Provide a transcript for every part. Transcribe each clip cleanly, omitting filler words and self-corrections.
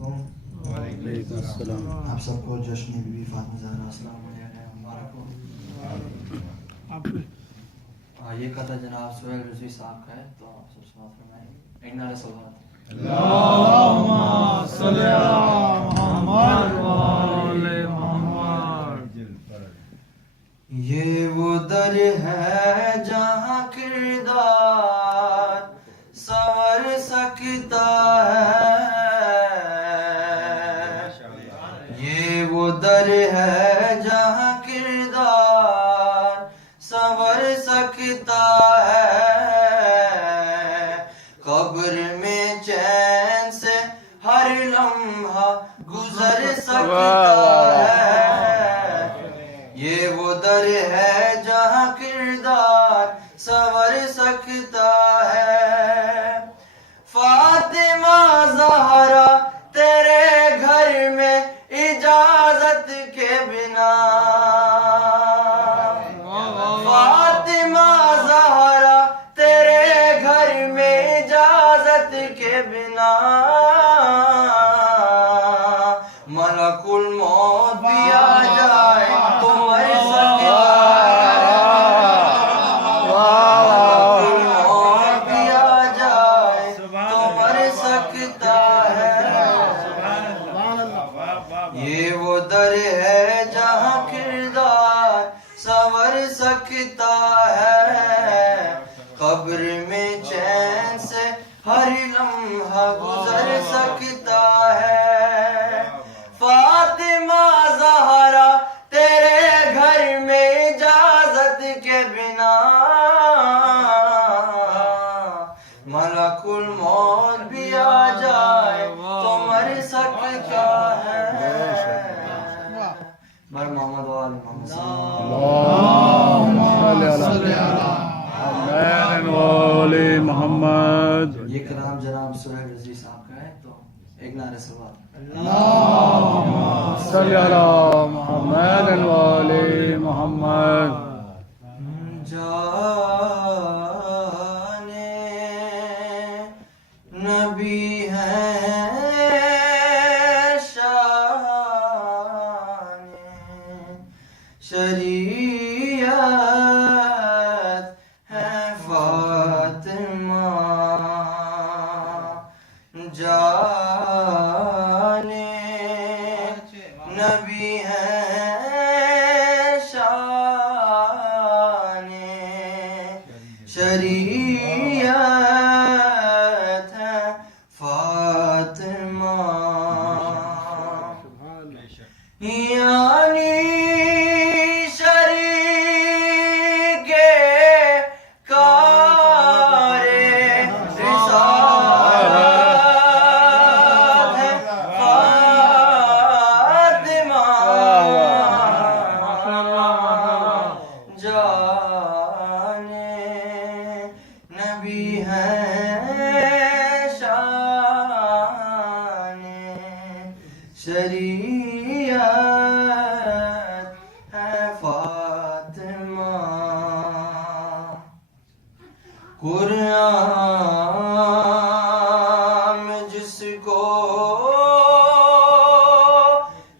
علیکم. وعلیکم السلام. آپ سب کو جشن بی بی فاطمہ زہرا السلام علیہ مبارک ہو. یہ قطع جناب سہیل رضوی صاحب کا ہے تو آپ سب سماعت فرمائیں. ایک نعرہ صلوات. اللہم صلی علی محمد وآل محمد. یہ وہ در ہے جہاں کردار سنور سکتا ہے. یہ وہ در ہے جہاں کردار سنور سکتا ہے. قبر میں چین سے ہر لمحہ گزر سکتا ہے. یہ وہ در ہے جہاں کردار سنور سکتا ہے. فاطمہ زہرا تیرے گھر میں اجازت کے بنا. فاطمہ زہرا تیرے گھر میں اجازت کے بنا. ملک الموت بھی آ جائے تو مر سکتا ہے. ملک الموت بھی آ جائے تو مر سکتا ہے. یہ وہ در ہے جہاں کردار سنور سکتا ہے. قبر میں چین سے ہر لمحہ گزر سکتا ہے. فاطمہ زہرا تیرے گھر میں اجازت کے بنا. ملک الموت بھی آ جائے تو مر سکتا ہے. بر محمد وآل محمد. اللہم صلی علی محمد وآل محمد. یہ کلام جناب سہیل رضوی صاحب کا ہے تو ایک نعرہ صلوات. اللہم صلی علی محمد وآل محمد. جانے نبی ہیں شان شریعت ہے فاطمہ. جانے نبی ہیں شان شریعت ہے فاطمہ. یعنی شریک کار رسالت ہے فاطمہ. جانے نبی ہیں شان شریعت ہے فاطمہ. قرآن میں جس کو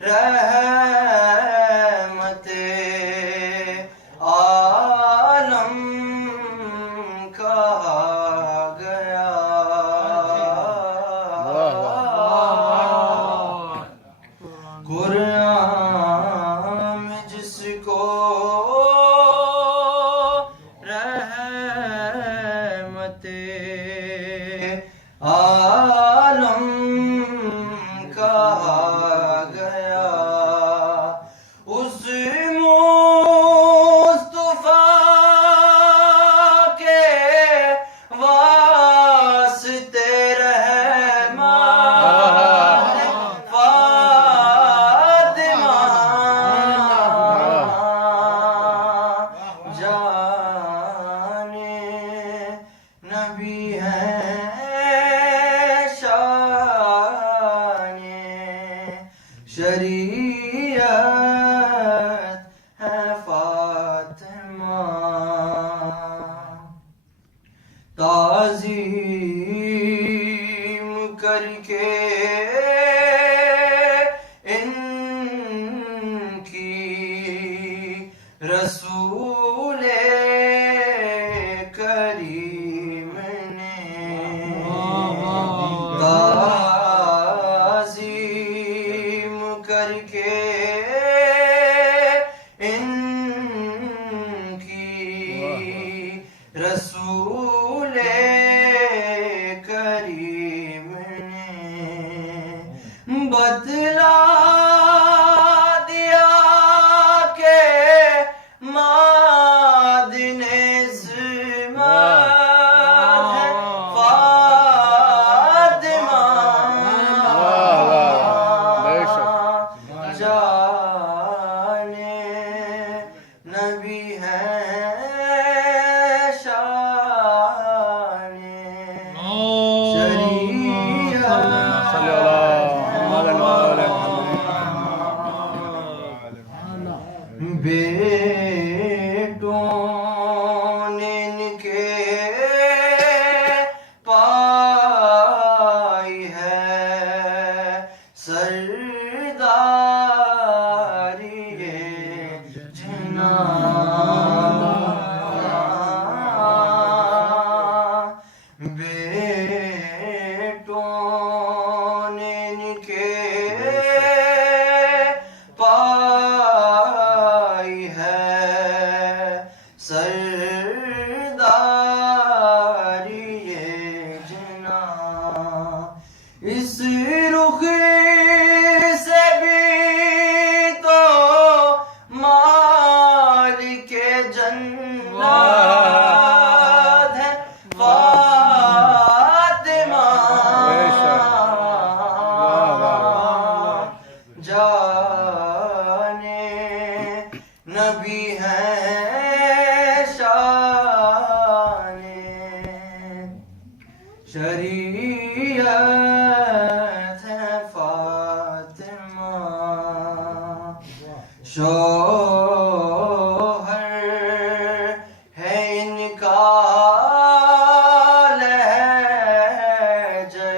رحمت عالم کہا گیا. قرآن میں جس کو رحمت عالم کہا گیا. اس مصطفیٰ کے واسطے رحمت فاطمہ. جانے نبی ہیں شان شریعت ہے فاطمہ. تعظیم کر کے بتلا دیا کہ معدن عصمت ہے فاطمہ بے شک جانے نبی ہے شان شریعت صلی اللہ علیہ بیٹوں نے ان کے پائی ہے سرداری جناب بیٹوں نے ان کے پائی ہے سرداری جناب اس رخ سے بھی تو مالک جنت ہے فاطمہ بے شک جانے نبی ہے شان شریعت ہے فاطمہ شوہر ہے ان کا لہجہ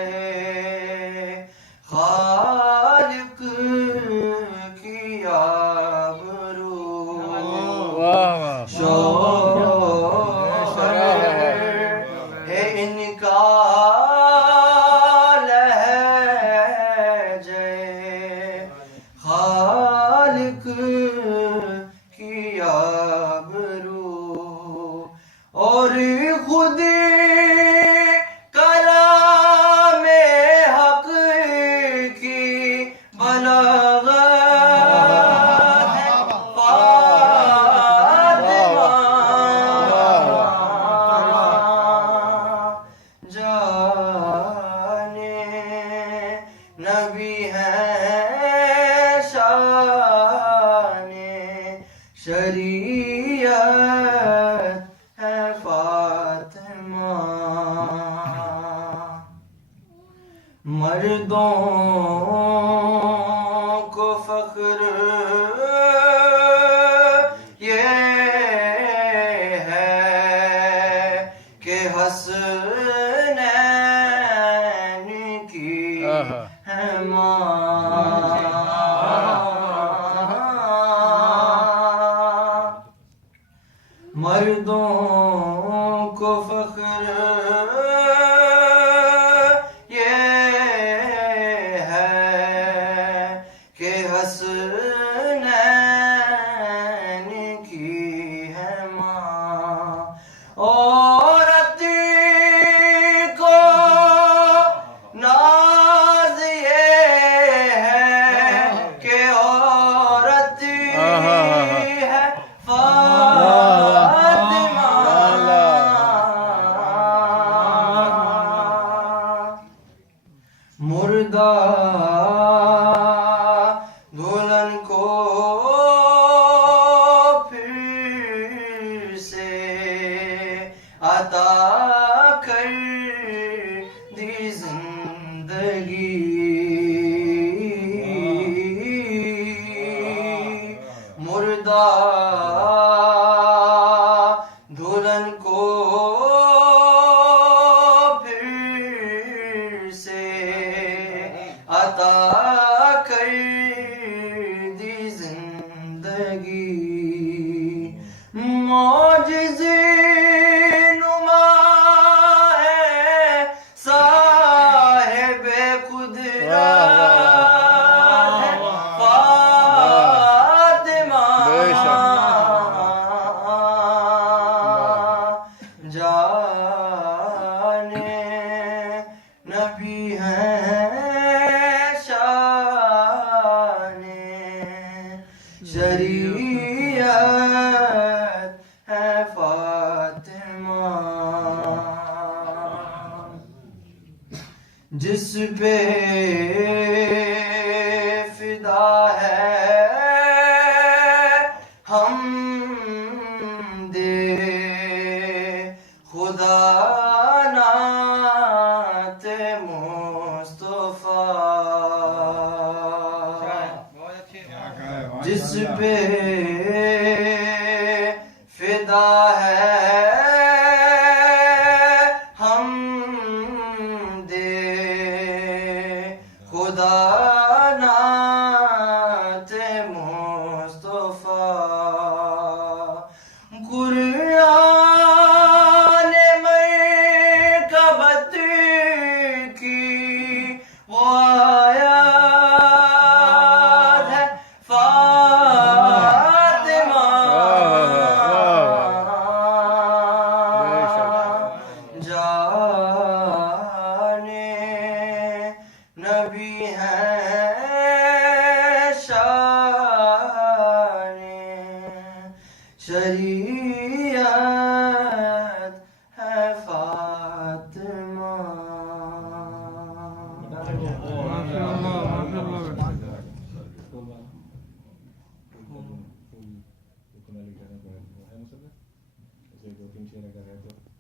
خالق کی آبرو شوہر ہے ان کا لہجہ خالق کی آبرو اور خود کلام حق کی بلاغت ہے فاطمہ جانے نبی ہے شان شریعت ہے فاطمہ مردوں کو فخر یہ ہے کہ حسنین کی ہے ماں مردوں کو فخر یہ ہے کہ حسنین کی ہے ماں عورت کو ناز یہ ہے کہ عورت ہے فاطمہ مردہ دلہن کو پھر سے عطا کر دی زندگی مردہ دلہن کو پھر سے عطا کر دی زندگی معجزے نما ہے صاحب قدرت ہے فاطمہ جانے نبی ہے شان جس پہ فدا ہے ہم دے خدا نعت مصطفیٰ قرآن مرکبت کی وہ آیات ہے فاطمہ جانے نبی ہے شان شریعت ہے فاطمہ دو تین شعر اگر ہے تو